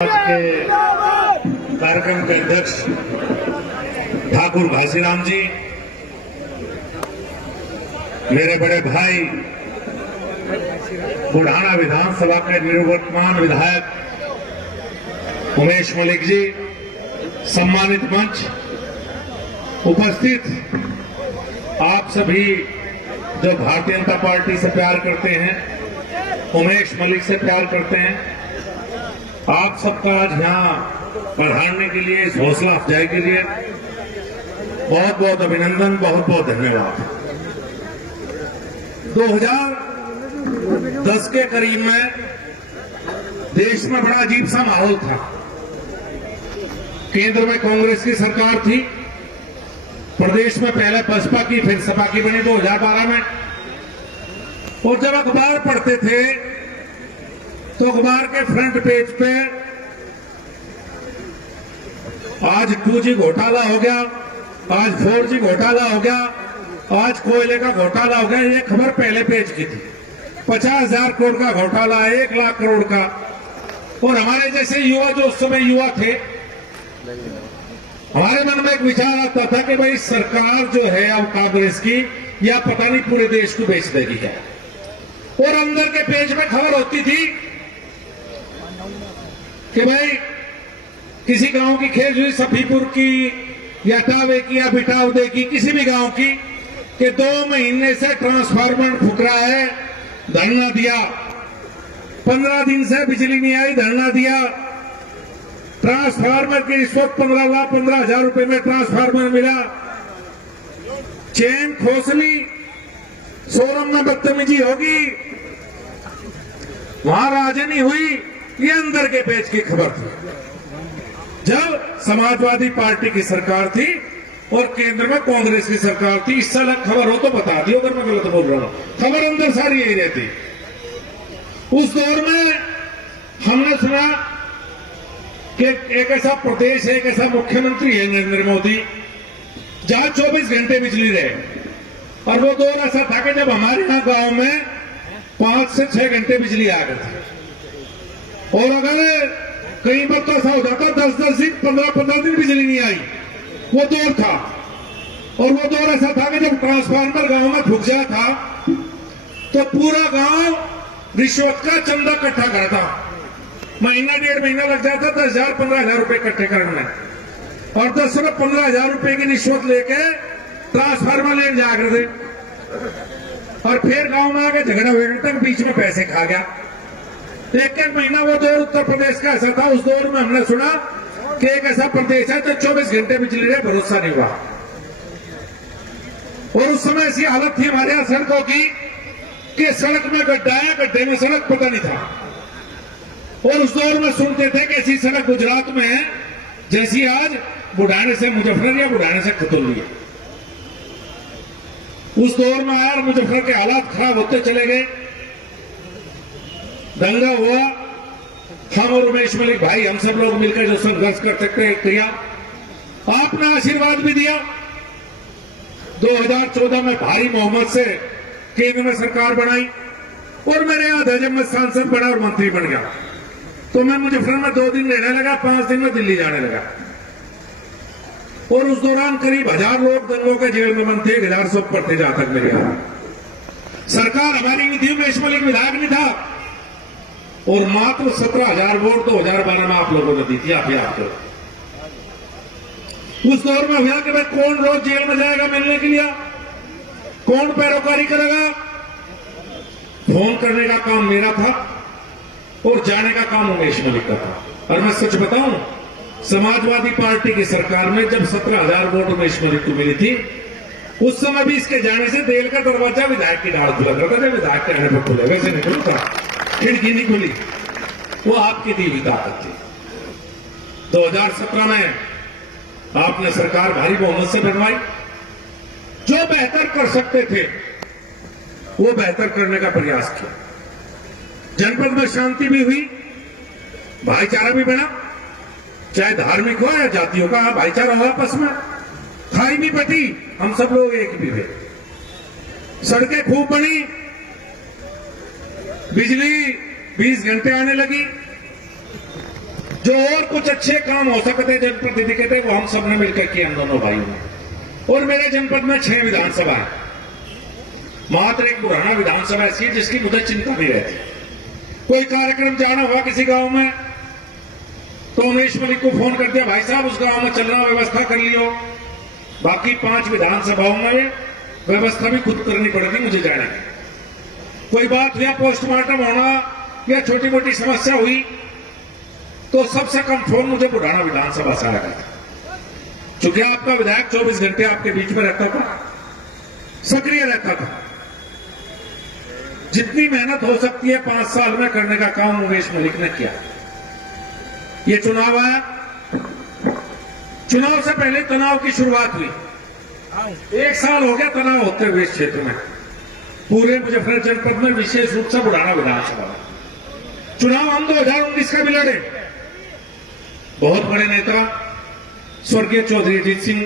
आज के कार्यक्रम के अध्यक्ष ठाकुर घासीराम जी, मेरे बड़े भाई बुढ़ाना विधानसभा के निवर्तमान विधायक उमेश मलिक जी, सम्मानित मंच, उपस्थित आप सभी जो भारतीय जनता पार्टी से प्यार करते हैं, उमेश मलिक से प्यार करते हैं, आप सबका आज यहाँ पधारने के लिए, इस हौसला अफजाई के लिए बहुत बहुत अभिनंदन, बहुत बहुत धन्यवाद। 2010 के करीब में देश में बड़ा अजीब सा माहौल था। केंद्र में कांग्रेस की सरकार थी, प्रदेश में पहले बसपा की, फिर सपा की बनी 2012 में। और जब अखबार पढ़ते थे तो अखबार के फ्रंट पेज पे आज 2G घोटाला हो गया, आज 4G घोटाला हो गया, आज कोयले का घोटाला हो गया। ये खबर पहले पेज की थी। 50,000 करोड़ का घोटाला, 1 लाख करोड़ का। और हमारे जैसे युवा जो उस समय युवा थे, हमारे मन में एक विचार आता था कि भाई सरकार जो है अब कांग्रेस की, या पता नहीं पूरे देश को बेच देगी क्या। और अंदर के पेज में खबर होती थी कि भाई किसी गांव की खेज हुई, सफीपुर की या टावे की या बिटावदे की, किसी भी गांव की, कि 2 महीने से ट्रांसफार्मर फूक रहा है, धरना दिया। 15 दिन से बिजली नहीं आई, धरना दिया। ट्रांसफार्मर की इस वक्त 15,00,000 रुपए में ट्रांसफार्मर मिला। चेन खोसली, शोरूम में बदतमीजी होगी, वहां राजनी हुई। ये अंदर के पेज की खबर थी जब समाजवादी पार्टी की सरकार थी और केंद्र में कांग्रेस की सरकार थी। इससे अलग खबर हो तो बता दियो अगर मैं गलत बोल रहा हूं। खबर अंदर सारी यही रहती। उस दौर में हमने सुना कि एक ऐसा प्रदेश है, एक ऐसा मुख्यमंत्री है नरेंद्र मोदी, जहां 24 घंटे बिजली रहे। और वो दौर ऐसा था कि जब हमारे यहां गांव में 5 से 6 घंटे बिजली आ गई थी। और अगर कई बार तो ऐसा हो जाता 10-10 दिन, 15-15 दिन बिजली नहीं आई। वो दौर था। और वो दौर ऐसा था कि जब ट्रांसफार्मर गांव में फूक गया था तो पूरा गांव रिश्वत का चंदा इकट्ठा करता। महीना 1.5 महीना लग जाता 10,000-15,000 रुपए इकट्ठे करने में। और 10 से 15,000 रुपए की रिश्वत लेके ट्रांसफार्मर लेने जा रहे थे। और फिर गांव में आके झगड़ा हुआ तक बीच में पैसे खा गया। एक महीना वो दौर उत्तर प्रदेश का ऐसा था। उस दौर में हमने सुना कि एक ऐसा प्रदेश है जो 24 घंटे बिजली रहे, भरोसा नहीं हुआ। और उस समय ऐसी हालत थी हमारे यहां सड़कों की कि सड़क में गड्ढा है, गड्ढे में सड़क पता नहीं था। और उस दौर में सुनते थे कि ऐसी सड़क गुजरात में है जैसी आज बुढ़ाने से मुजफ्फर या बुढ़ाने से खतौली है। उस दौर में यार मुजफ्फर के हालात खराब होते चले गए। दंगा हुआ। हम और उमेश मलिक भाई, हम सब लोग मिलकर जो संघर्ष कर सकते हैं किया। आपने आशीर्वाद भी दिया। 2014 में भारी मोहम्मद से केंद्र में सरकार बनाई। और मेरे याद है जब मैं सांसद बना और मंत्री बन गया तो मैं मुजफ्फर में 2 दिन रहने लगा, 5 दिन में दिल्ली जाने लगा। और उस दौरान करीब 1000 लोग दंगों के जेल में बंद थे, 1000 से ऊपर थे जहां तक मेरे याद। सरकार हमारी नहीं थी, उमेश मलिक विधायक नहीं था। और मात्र 17,000 वोट 2012 में आप लोगों ने दी थी। आप याद करो। उस दौर में हुआ कि भाई कौन रोज जेल में जाएगा मिलने के लिए, कौन पैरोकारी करेगा। फोन करने का काम मेरा था और जाने का काम उमेश मलिक का था। और मैं सच बताऊं, समाजवादी पार्टी की सरकार में जब 17,000 वोट उमेश मलिक को मिली थी, उस समय भी इसके जाने से देल का दरवाजा विधायक की डाल खुला करता था। विधायक के आने पर खुले, वैसे नहीं खुलता, खिड़की नहीं खुली। वो आपकी दी हुई ताकत थी। 2017 में आपने सरकार भारी बहुमत से बनवाई। जो बेहतर कर सकते थे वो बेहतर करने का प्रयास किया। जनपद में शांति भी हुई, भाईचारा भी बना, चाहे धार्मिक हो या जातियों का भाईचारा हो आपस में। खाई भी बटी, हम सब लोग एक भी हुए। सड़कें खूब बनी, बिजली 20 घंटे आने लगी। जो और कुछ अच्छे काम हो सकते जनप्रतिनिधि के थे वो हम सबने मिलकर किए, हम दोनों भाइयों ने। और मेरे जनपद में 6 विधानसभा है, मात्र एक बुढ़ाना विधानसभा ऐसी है जिसकी मुझे चिंता नहीं रहती। कोई कार्यक्रम जाना हुआ किसी गांव में तो उमेश मलिक को फोन कर दिया, भाई साहब उस गांव में चलना, व्यवस्था कर लियो। बाकी 5 विधानसभाओं में व्यवस्था भी खुद करनी पड़ती मुझे जाने की। कोई बात या पोस्टमार्टम होना या छोटी मोटी समस्या हुई तो सबसे कम फोन मुझे बुढ़ाना विधानसभा से आया था। चूंकि आपका विधायक 24 घंटे आपके बीच में रहता था, सक्रिय रहता था। जितनी मेहनत हो सकती है 5 साल में करने का काम उमेश मलिक ने किया। ये चुनाव आया, चुनाव से पहले तनाव की शुरुआत हुई। 1 साल हो गया तनाव होते हुए इस क्षेत्र में, पूरे मुजफ्फरनगर जनपद में, विशेष रूप से बुढ़ाना विधानसभा में। चुनाव हम 2019 का भी लड़े। बहुत बड़े नेता स्वर्गीय चौधरी अजीत सिंह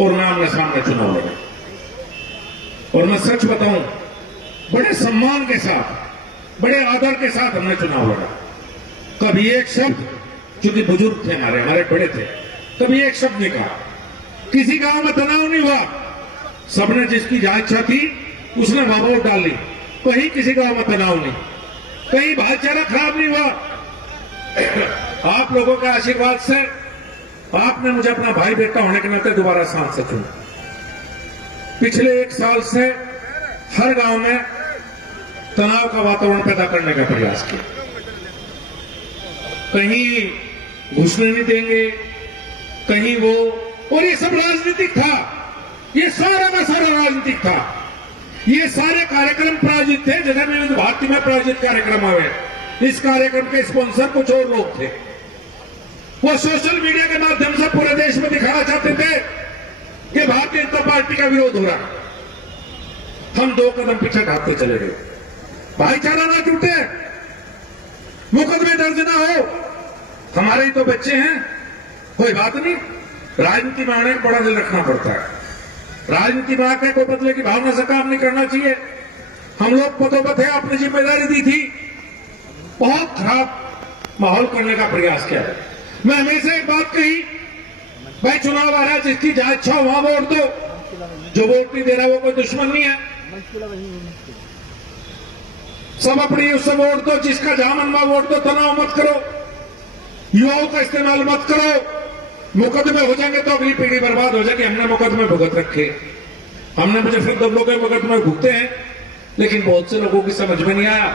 और मैं आमने सामने चुनाव लड़े। और मैं सच बताऊं, बड़े सम्मान के साथ, बड़े आदर के साथ हमने चुनाव लड़ा। कभी एक शब्द, क्योंकि बुजुर्ग थे हमारे बड़े थे, कभी एक शब्द नहीं कहा। किसी गांव में तनाव नहीं हुआ, सबने जिसकी जहां इच्छा थी उसने वहां वोट डाल ली। कहीं किसी गांव में तनाव नहीं, कहीं भाईचारा खराब नहीं हुआ। आप लोगों के आशीर्वाद से आपने मुझे अपना भाई बेटा होने के नाते दोबारा सांसद चुना। पिछले 1 साल से हर गांव में तनाव का वातावरण पैदा करने का प्रयास किया। कहीं घुसने नहीं देंगे, कहीं वो, और ये सब राजनीतिक था, ये सारा का सारा राजनीतिक था। ये सारे कार्यक्रम प्रायोजित थे, जगह में भारती में प्रायोजित कार्यक्रम आए। इस कार्यक्रम के स्पॉन्सर कुछ और लोग थे। वो सोशल मीडिया के माध्यम से पूरे देश में दिखाना चाहते थे कि भारतीय जनता पार्टी का विरोध हो रहा है। हम 2 कदम पीछे भागते चले गए। भाईचारा ना टूटे, मुकदमे दर्ज ना हो, हमारे ही तो बच्चे हैं, कोई बात नहीं। राजनीति में आने बड़ा दिल रखना पड़ता है। राजनीति में आकर कोई बदले की भावना से काम नहीं करना चाहिए। हम लोग पदोपद है, आपने जिम्मेदारी दी थी, बहुत खराब माहौल करने का प्रयास किया है। मैं हमेशा एक बात कही, भाई चुनाव आ रहा है, जिसकी जहां इच्छा वहां वोट दो, जो वोट नहीं दे रहा वो कोई दुश्मन नहीं है। सब अपनी उससे वोट दो, जिसका जहां मन वहां वोट दो, तनाव मत करो, युवाओं का इस्तेमाल मत करो। मुकदमे हो जाएंगे तो अगली पीढ़ी बर्बाद हो जाएगी। हमने मुकदमे भुगत रखे, हमने मुजफ्फरनगर लोगों के मुकदमे भुगते हैं, लेकिन बहुत से लोगों की समझ में नहीं आया।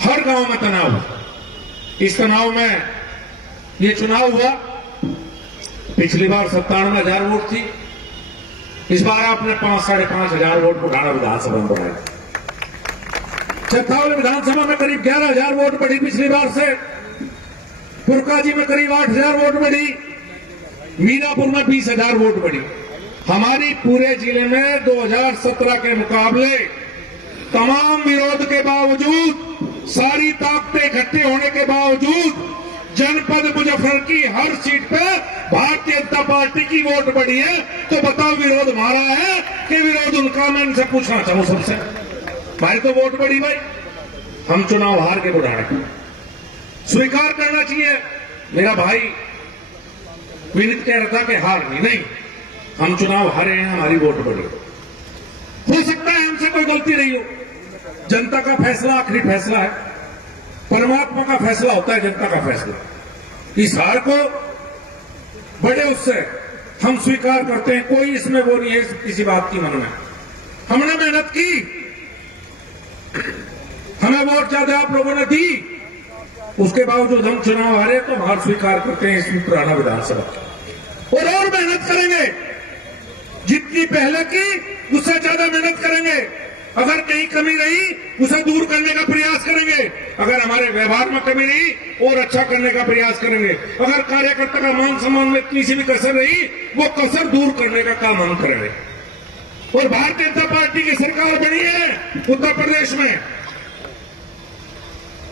हर गांव में तनाव, इस तनाव में ये चुनाव हुआ। पिछली बार 57,000 वोट थी, इस बार आपने 5,500 वोट बुढ़ाना विधानसभा में बढ़ाया। छत्तावली विधानसभा में करीब 11,000 वोट बढ़ी पिछली बार से। पुरकाजी में करीब 8,000 वोट बढ़ी, मीनापुर में 20,000 वोट बढ़ी। हमारी पूरे जिले में 2017 के मुकाबले तमाम विरोध के बावजूद, सारी ताकतें इकट्ठे होने के बावजूद जनपद मुजफ्फरनगर की हर सीट पे भारतीय जनता पार्टी की वोट बढ़ी है। तो बताओ विरोध हमारा है कि विरोध उनका? मैं इनसे पूछना चाहूं सबसे, हमारी तो वोट बढ़ी भाई, हम चुनाव हार के बुढ़ाने स्वीकार करना चाहिए। मेरा भाई विनीत कह रहा था कि हार नहीं, हम चुनाव हारे हैं, हमारी वोट बढ़ी। हो सकता है हमसे कोई गलती नहीं हो, जनता का फैसला आखिरी फैसला है, परमात्मा का फैसला होता है, जनता का फैसला। इस हार को बड़े उससे हम स्वीकार करते हैं, कोई इसमें वो नहीं है किसी बात की मन में। हमने मेहनत की, हमें वोट ज्यादा आप लोगों ने दी, उसके बावजूद हम चुनाव हारे तो हार स्वीकार करते हैं इसमें पुराना विधानसभा। और मेहनत करेंगे, जितनी पहले की उससे ज्यादा मेहनत करेंगे। अगर कहीं कमी रही उसे दूर करने का प्रयास करेंगे, अगर हमारे व्यवहार में कमी रही और अच्छा करने का प्रयास करेंगे, अगर कार्यकर्ता का मान सम्मान में किसी भी कसर रही वो कसर दूर करने का काम हम करेंगे। और भारतीय जनता पार्टी की सरकार बनी है उत्तर प्रदेश में,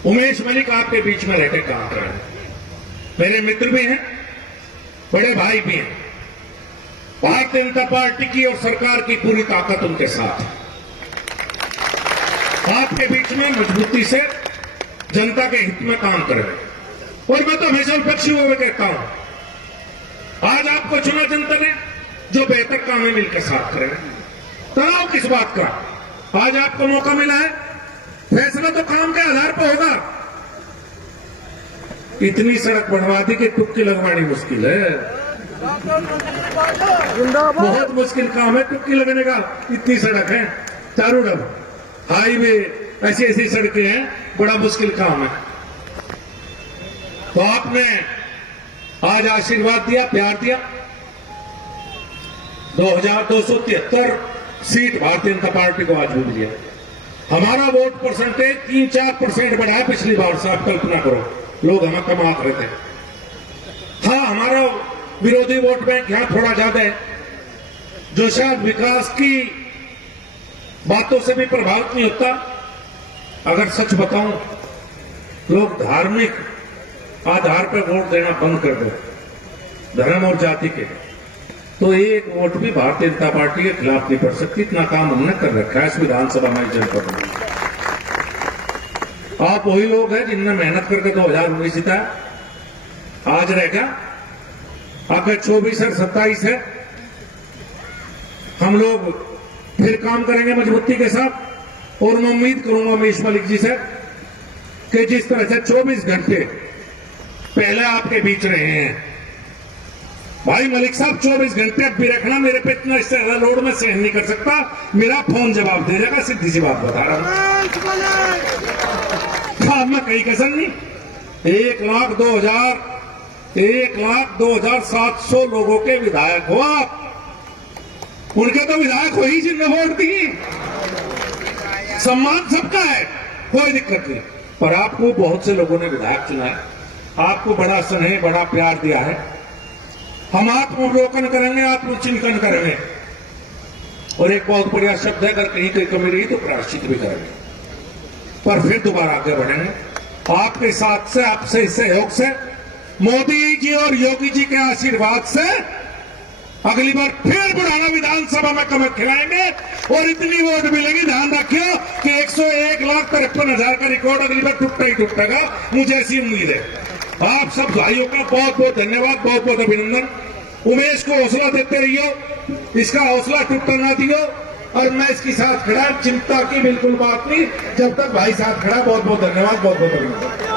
उमेश मलिक आपके बीच में रहकर काम कर रहे हैं, मेरे मित्र भी हैं, बड़े भाई भी हैं। भारतीय जनता पार्टी की और सरकार की पूरी ताकत उनके साथ है। आपके बीच में मजबूती से जनता के हित में काम कर रहे हैं। और मैं तो हमेशा विपक्षी हुए कहता हूं, आज आपको चुना जनता ने, जो बेहतर काम है मिलकर साथ करें। तनाव किस बात का? आज आपको मौका मिला है, फैसला तो काम के आधार पर होगा। इतनी सड़क बनवा दी कि टुक्की लगवानी मुश्किल है, बहुत मुश्किल काम है टुक्की लगने का। इतनी सड़क है चारों तरफ, हाईवे, ऐसी ऐसी सड़कें हैं, बड़ा मुश्किल काम है। तो आपने आज आशीर्वाद दिया, प्यार दिया। 2273 सीट भारतीय जनता पार्टी को आज मिल गया। हमारा वोट परसेंटेज 3-4% बढ़ा है पिछली बार से। आप कल्पना करो, लोग हमें कमा रहे थे। हाँ, हमारा विरोधी वोट बैंक यहां थोड़ा ज्यादा है, जो शायद विकास की बातों से भी प्रभावित नहीं होता। अगर सच बताऊं, लोग धार्मिक आधार पर वोट देना बंद कर दो, धर्म और जाति के, तो एक वोट भी भारतीय जनता पार्टी के खिलाफ नहीं पड़ सकती। इतना काम हमने कर रखा है इस विधानसभा में, जनपद में। आप वही लोग हैं जिनने मेहनत करके 2019 जिताया। आज रह गया, अगर 24 और 27 है, हम लोग फिर काम करेंगे मजबूती के साथ। और मैं उम्मीद करूंगा उमेश मलिक जी से कि जिस तरह से 24 घंटे पहले आपके बीच रहे हैं, भाई मलिक साहब 24 घंटे अब भी रखना। मेरे पे इतना इससे ज्यादा लोड में सहन नहीं कर सकता, मेरा फोन जवाब दे देगा। सीधी सी बात बता रहा हूं, हाँ, मैं कहीं कसर नहीं। 1,02,700 लोगों के विधायक हो आप, उनके तो विधायक हो ही जिनने वोट दी। सम्मान सबका है, कोई दिक्कत नहीं, पर आपको बहुत से लोगों ने विधायक चुना है, आपको बड़ा स्नेह, बड़ा प्यार दिया है। हम आत्मावलोकन करेंगे, आत्मचिंतन करेंगे, और एक बहुत बढ़िया शब्द है, अगर कहीं कोई कमी रही तो प्रायश्चित भी करेंगे, पर फिर दोबारा आगे बढ़ेंगे आपके साथ से, आपसे सहयोग से, मोदी जी और योगी जी के आशीर्वाद से। अगली बार फिर बुढ़ाना विधानसभा में कमर खिलाएंगे और इतनी वोट मिलेगी, ध्यान रखियो कि 101,53,000 का रिकॉर्ड अगली बार टूटता ही टूटेगा, मुझे ऐसी उम्मीद है। आप सब भाइयों का बहुत बहुत धन्यवाद, बहुत बहुत अभिनंदन। उमेश को हौसला देते रहियो, इसका हौसला टूटना ना दियो, और मैं इसके साथ खड़ा, चिंता की बिल्कुल बात नहीं, जब तक भाई साथ खड़ा। बहुत बहुत धन्यवाद, बहुत बहुत अभिनंदन।